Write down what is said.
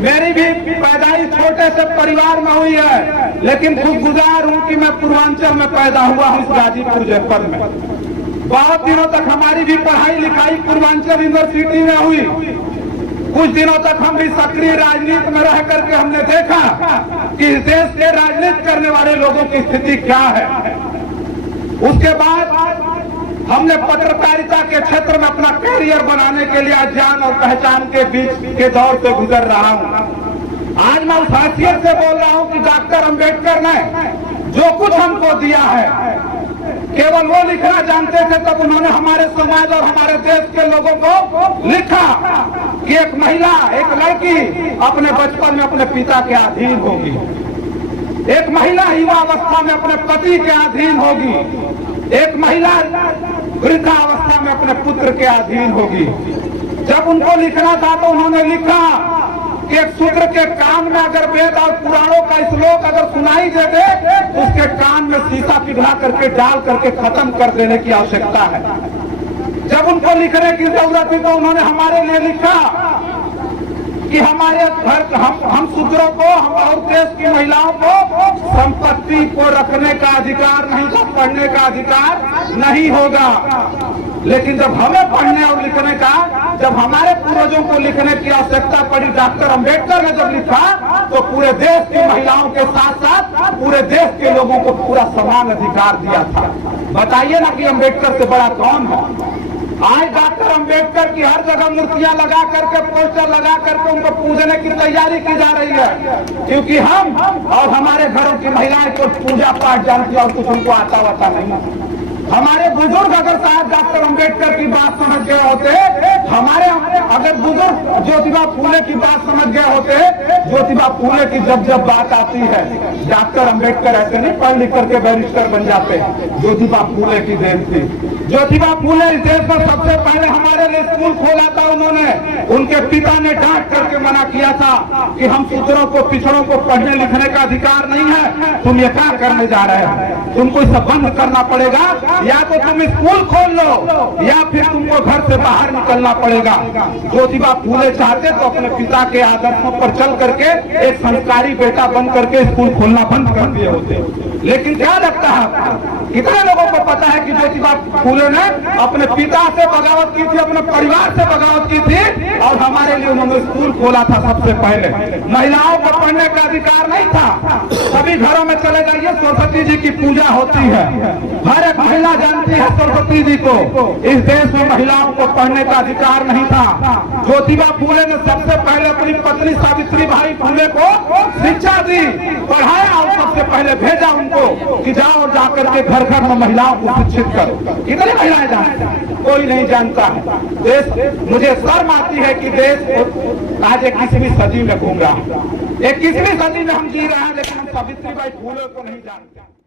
मेरी भी पैदाइश छोटे से परिवार में हुई है, लेकिन खुदगुजार हूँ कि मैं पूर्वांचल में पैदा हुआ हूँ, इस गाजीपुर जनपद में। बहुत दिनों तक हमारी भी पढ़ाई लिखाई पूर्वांचल यूनिवर्सिटी में हुई। कुछ दिनों तक हम भी सक्रिय राजनीति में रह करके हमने देखा कि इस देश के राजनीति करने वाले लोगों की स्थिति क्या है। उसके बाद हमने पत्रकारिता के क्षेत्र में अपना करियर बनाने के लिए जान और पहचान के बीच के दौर से गुजर रहा हूँ। आज मैं उस हैसियत से बोल रहा हूँ कि डॉक्टर अंबेडकर ने जो कुछ हमको दिया है, केवल वो लिखना जानते थे, तब उन्होंने हमारे समाज और हमारे देश के लोगों को लिखा कि एक महिला, एक लड़की अपने बचपन में अपने पिता के अधीन होगी, एक महिला युवा अवस्था में अपने पति के अधीन होगी, एक महिला वृद्धावस्था में अपने पुत्र के अधीन होगी। जब उनको लिखना था तो उन्होंने लिखा कि एक शूद्र के कान में अगर वेद और पुराणों का श्लोक अगर सुनाई दे तो उसके कान में शीशा पिघला करके डाल करके खत्म कर देने की आवश्यकता है। जब उनको लिखने की जरूरत थी तो उन्होंने हमारे लिए लिखा कि हमारे घर हम शूद्रों को, हम और देश की महिलाओं को संपत्ति को रखने का अधिकार नहीं था, पढ़ने का अधिकार नहीं होगा। लेकिन जब हमें पढ़ने और लिखने का, जब हमारे पूर्वजों को लिखने की आवश्यकता पड़ी, डॉक्टर अंबेडकर ने जब लिखा तो पूरे देश की महिलाओं के साथ साथ पूरे देश के लोगों को पूरा समान अधिकार दिया था। बताइए ना कि अंबेडकर से बड़ा कौन है। आज डॉक्टर अंबेडकर की हर जगह मूर्तियां लगा करके, पोस्टर लगा करके उनको पूजने की तैयारी की जा रही है, क्योंकि हम और हमारे घरों की महिलाएं को पूजा पाठ जानती है और कुछ उनको आता वाता नहीं। हमारे बुजुर्ग अगर साहब डॉक्टर अंबेडकर की बात समझ गए होते, हमारे अगर बुजुर्ग ज्योतिबा फूले की बात समझ गए होते, ज्योतिबा फूले की जब बात आती है, डॉक्टर अंबेडकर ऐसे नहीं पढ़ लिख करके बैरिस्टर बन जाते। ज्योतिबा फूले की देन थी। ज्योतिबा फूले इस देश में सबसे पहले हमारे लिए स्कूल खोला था उन्होंने। उनके पिता ने डांट करके मना किया था कि हम शूद्रों को, पिछड़ों को पढ़ने लिखने का अधिकार नहीं है, तुम ये क्या करने जा रहे हो, तुमको इसे बंद करना पड़ेगा, या तो तुम स्कूल खोल लो या फिर तुमको घर से बाहर निकलना पड़ेगा। ज्योतिबा फूले चाहते तो अपने पिता के आदर्शों पर चल करके एक संस्कारी बेटा बन करके स्कूल खोलना बंद कर दिए होते। लेकिन क्या लगता है, कितने लोगों को पता है कि ज्योतिबा फूले ने अपने पिता से बगावत की थी, अपने परिवार से बगावत की थी और हमारे लिए उन्होंने स्कूल खोला था सबसे पहले। महिलाओं को पढ़ने का अधिकार नहीं था। सभी घरों में चले जाइए, सरस्वती जी की पूजा होती है, हर एक महिला जानती है सरस्वती जी को। इस देश में महिलाओं को पढ़ने का अधिकार नहीं था। ज्योतिबा फूले ने सबसे पहले अपनी पत्नी सावित्री बाई फूले को शिक्षा दी, पढ़ाया और सबसे पहले भेजा उनको कि जाओ और जाकर के घर घर में महिलाओं को शिक्षित करो। कितनी महिलाएं जानती हैं? कोई नहीं जानता है। देश, मुझे शर्म आती है कि देश आज 21वीं सदी में घूम रहा है। 21वीं सदी में हम जी रहे हैं, लेकिन हम सावित्री बाई फूले को नहीं जानते।